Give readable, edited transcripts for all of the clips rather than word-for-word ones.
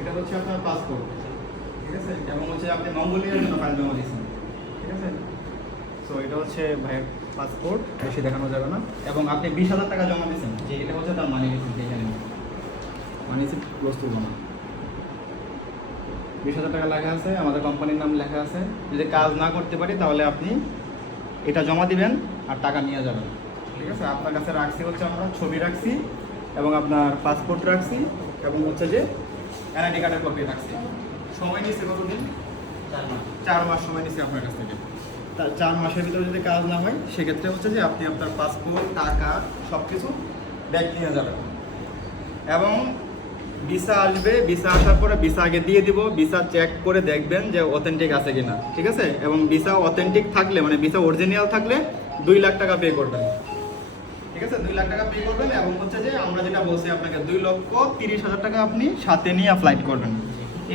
এটা হচ্ছে আপনার পাসপোর্ট, ঠিক আছে, এবং হচ্ছে আপনি মঙ্গোলিয়ার জন্য ফাইল জমা দিয়েছেন, ঠিক আছে। সো এটা হচ্ছে ভাইয়ের পাসপোর্ট, বেশি দেখানো যাবে না। এবং আপনি 20,000 টাকা জমা দিয়েছেন, যে এটা হচ্ছে তার মানি রিসিপ্ট, এখানে মানি রিসিপ্ট ক্লোজ করবো না, 20,000 টাকা লেখা আছে, আমাদের কোম্পানির নাম লেখা আছে। যদি কাজ না করতে পারি তাহলে আপনি এটা জমা দিবেন আর টাকা নিয়ে যাবেন, ঠিক আছে। আপনার কাছে রাখছি হচ্ছে আমরা ছবি রাখছি এবং আপনার পাসপোর্ট রাখছি এবং হচ্ছে যে এনআইডি কার্ডের কপি রাখছি। সময় নিচ্ছে কতদিন? 4 মাস সময় নিচ্ছে আপনার কাছ থেকে। 4 মাসের ভিতরে যদি কাজ না হয় সেক্ষেত্রে হচ্ছে যে আপনি আপনার পাসপোর্ট, টাকা সব কিছু ব্যাক নিয়ে যাবেন। এবং ভিসা আসবে, ভিসা আসার পরে ভিসা আগে দিয়ে দিব, ভিসা চেক করে দেখবেন যে অথেন্টিক আছে কিনা, ঠিক আছে। এবং ভিসা অথেন্টিক থাকলে, মানে ভিসা অরিজিনাল থাকলে 2 লাখ টাকা পে করবেন, ঠিক আছে। 2 লাখ টাকা পে করবেন এবং হচ্ছে যে আমরা যেটা বলছি আপনাকে 2,30,000 টাকা আপনি সাথে নিয়ে ফ্লাইট করবেন।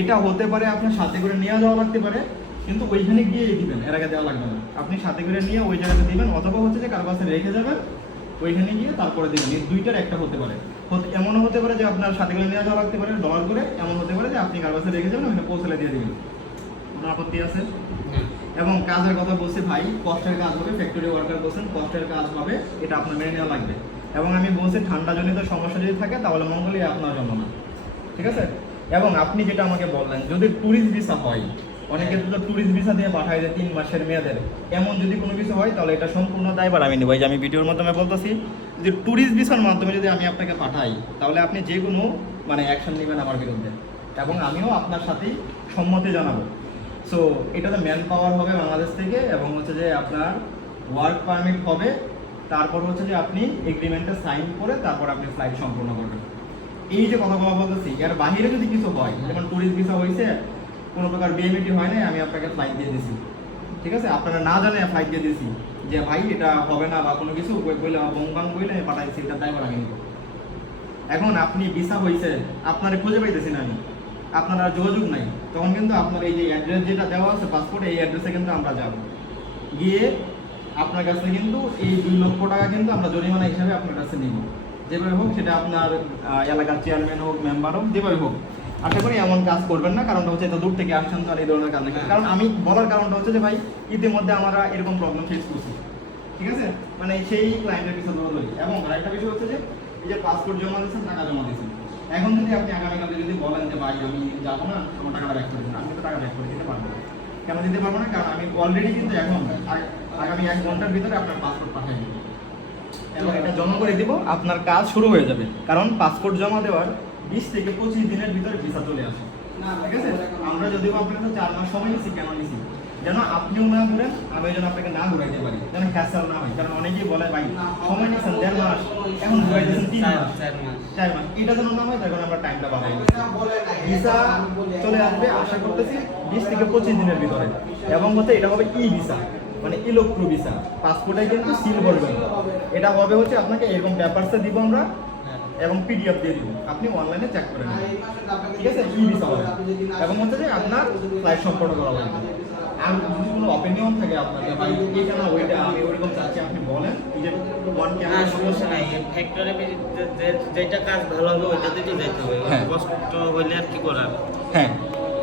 এটা হতে পারে আপনার সাথে করে নিয়ে যাওয়া লাগতে পারে, কিন্তু ওইখানে গিয়ে দিবেন, এর আগে দেওয়া লাগবে না। আপনি সাথে করে নিয়ে ওই জায়গাতে দিবেন, অথবা হচ্ছে যে কারো কাছে রেখে যাবেন, ওইখানে গিয়ে তারপরে দিবেন। এই দুইটার একটা হতে পারে। এমনও হতে পারে যে আপনার সাথে করে নিয়ে যাওয়া লাগতে পারে ডলার করে, এমন হতে পারে যে আপনি কারো কাছে রেখে যাবেন, ওইখানে পৌঁছালে দিয়ে দিবেন। কোনো আপত্তি আছে? এবং কাজের কথা বলছি ভাই, কষ্টের কাজ হবে, ফ্যাক্টরি ওয়ার্কার বলছেন, কষ্টের কাজ হবে, এটা আপনার মেনে নেওয়া লাগবে। এবং আমি বলছি ঠান্ডাজনিত সমস্যা যদি থাকে তাহলে মঙ্গোলিয়া আপনার জন্য না, ঠিক আছে। এবং আপনি যেটা আমাকে বললেন, যদি ট্যুরিস্ট ভিসা হয়, অনেকে তো ট্যুরিস্ট ভিসা দিয়ে পাঠায় যে 3 মাসের মেয়াদের, এমন যদি কোনো কিছু হয় তাহলে এটা সম্পূর্ণ দায়ভার আমি নেব। এই যে আমি ভিডিওর মাধ্যমে বলতেছি যে ট্যুরিস্ট ভিসার মাধ্যমে যদি আমি আপনাকে পাঠাই তাহলে আপনি যে কোনো মানে অ্যাকশন নেবেন আমার বিরুদ্ধে, এবং আমিও আপনার সাথেই সম্মতি জানাবো। সো এটাতে ম্যান পাওয়ার হবে বাংলাদেশ থেকে, এবং হচ্ছে যে আপনার ওয়ার্ক পারমিট হবে, তারপর হচ্ছে যে আপনি এগ্রিমেন্টে সাইন করে তারপর আপনি ফ্লাইট সম্পূর্ণ করবেন। এই যে কথাগুলো বলতেছি, এর বাহিরে যদি কিছু হয়, যেমন ট্যুরিস্ট ভিসা হয়েছে, কোনো প্রকার বিএমইটি হয় নাই, আমি আপনাকে ফ্লাইট দিয়ে দিয়েছি, ঠিক আছে, আপনারা না জানে ফ্লাইট দিয়ে দিয়েছি যে ভাই এটা হবে না বা কোনো কিছু বললে বংবাং বইলে পাঠাইছি, এটা দায়ভার আমি নিব। এখন আপনি ভিসা হয়েছে, আপনার খুঁজে পাইতেছি না আমি, আপনার আর যোগাযোগ নাই, তখন কিন্তু আপনার এই যে অ্যাড্রেস যেটা দেওয়া আছে পাসপোর্টে, এই অ্যাড্রেসে কিন্তু আমরা যাব, গিয়ে আপনার কাছে কিন্তু এই 2 লক্ষ টাকা কিন্তু আমরা জরিমানা হিসাবে আপনার কাছে নিব, যেভাবে হোক, সেটা আপনার এলাকার চেয়ারম্যান হোক, মেম্বার হোক, যেভাবে হোক। আশা করি এমন কাজ করবেন না, কারণটা হচ্ছে এত দূর থেকে আসছেন তো আর এই ধরনের কাজ দেখেন। কারণ আমি বলার কারণটা হচ্ছে যে ভাই, ইতিমধ্যে আমরা এরকম প্রবলেম ফেস করছি, ঠিক আছে, মানে সেই ক্লায়েন্টের পিছনে দৌড়াদৌড়ি। এবং আরেকটা বিষয় হচ্ছে যে এই যে পাসপোর্ট জমা দিয়েছেন, টাকা জমা দিয়েছেন, এখন যদি আপনি আগামীকালে যদি বলেন যে ভাই আমি যাবো না, আমার টাকাটা ব্যাক করে দিন, আমি তো টাকা ব্যাক করে দিতে পারবো না। কেন দিতে পারবো না? কারণ আমি অলরেডি কিন্তু এখন আগামী 1 ঘন্টার ভিতরে আপনার পাসপোর্ট পাঠিয়ে দেবো এবং এটা জমা করে দিব, আপনার কাজ শুরু হয়ে যাবে। কারণ পাসপোর্ট জমা দেওয়ার 20 থেকে 25 দিনের ভিতরে ভিসা চলে আসে, ঠিক আছে। আমরা যদিও আপনাকে 4 মাস সময় নিচ্ছি, কেন নিচ্ছি? যেন আপনিও না ঘুরেন, আমি যেন আপনাকে না ঘুরাইতে পারি, যেন ক্যান্সেল না হয়। কারণ অনেকেই বলে ভাই সময় নিচ্ছেন 1.5 মাস, এখন ঘুরাইতেছেন 3 মাস 4 মাস, এটা যেন না হয়, তখন আমরা টাইমটা পাবো। ভিসা চলে আসবে আশা করতেছি 20 থেকে 25 দিনের ভিতরে, এবং হচ্ছে এটা হবে ই ভিসা, মানে ইলেকট্রো ভিসা। পাসপোর্টে কিন্তু সিল করবেন, এটা হবে হচ্ছে আপনাকে এরকম পেপারসে দিব আমরা এবং পিডিএফ দিয়ে দিব, আপনি অনলাইনে চেক করে নেবেন, ঠিক আছে। ই ভিসা হবে এবং হচ্ছে যে আপনার ফ্লাইট সম্পূর্ণ করা লাগবে। আর যদি কোনো অপিনিয়ন থাকে আপনাদের ভাই এইটা না ওইটা আমি ওইরকম চাচ্ছি, আপনি বলেন। এই যে ওয়ান ক্যামেরা সমস্যা নাই, ফ্যাক্টরি যেটা কাজ ভালো হবে ওইটাতেই তো যেতে হবে, কষ্ট হইলে আর কি করার। হ্যাঁ,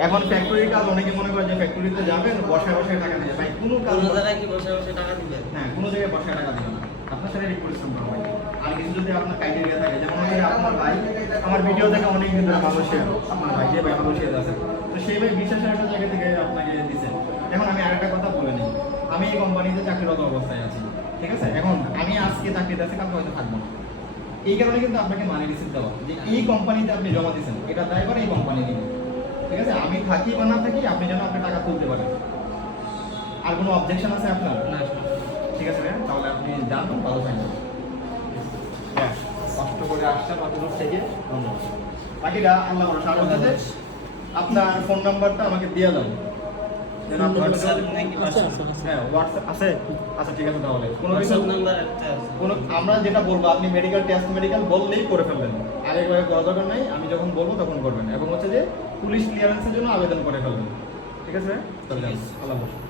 এখন ফ্যাক্টরির কাজ অনেকে মনে করে যে ফ্যাক্টরিতে যাবেন বসায় বসায় টাকা দিয়ে, ভাই কোনো কাজ জায়গায় কি বসে বসে টাকা দিবেন? হ্যাঁ, কোনো জায়গায় বসায় টাকা দিবেন না, আপনার শারীরিক পরিশ্রম করা হয়। আর কিছু যদি আপনার ক্রাইটেরিয়া থাকে, যেমন হচ্ছে আপনার ভাই আমার ভিডিও দেখে অনেক দিন ধরে মালয়েশিয়া, আপনার ভাই যে ভাই মালয়েশিয়াতে আছে, তো সেই ভাই বিশ্বাসের একটা জায়গা থেকে আপনাকে দিচ্ছেন। এখন আমি আরেকটা কথা বলে নিই, আমি এই কোম্পানিতে চাকরিরত অবস্থায় আছি, ঠিক আছে। এখন আমি আজকে চাকরিতে আছি, কালকে হয়তো থাকবো না, এই কারণে কিন্তু আপনাকে মানি রিসিভ দেওয়া যে এই কোম্পানিতে আপনি জমা দিচ্ছেন, এটা দায়ভার এই কোম্পানি নিবে, ঠিক আছে। আমি থাকি বা না থাকি, আপনি যেন আপনার টাকা তুলতে পারেন। আর কোনো অবজেকশন আছে আপনার? না, ঠিক আছে ভাইয়া, তাহলে আপনি জানবেন, ভালো থাকবেন। হ্যাঁ, কষ্ট করে আসছেন অত দূর থেকে, ধন্যবাদ। বাকিটা আল্লাহ ভরসা। আর হচ্ছে যে আপনার ফোন নাম্বারটা আমাকে দিয়ে দাও, যেন আপনার হ্যাঁ হোয়াটসঅ্যাপ আছে। আচ্ছা ঠিক আছে, তাহলে কোনো কিছু কোনো আমরা যেটা বলবো আপনি মেডিকেল টেস্ট মেডিকেল বললেই করে ফেলবেন, আগে করে করা দরকার নাই, আমি যখন বলবো তখন করবেন। এবং হচ্ছে যে পুলিশ ক্লিয়ারেন্সের জন্য আবেদন করে ফেলবেন, ঠিক আছে? আল্লাহ হাফেজ।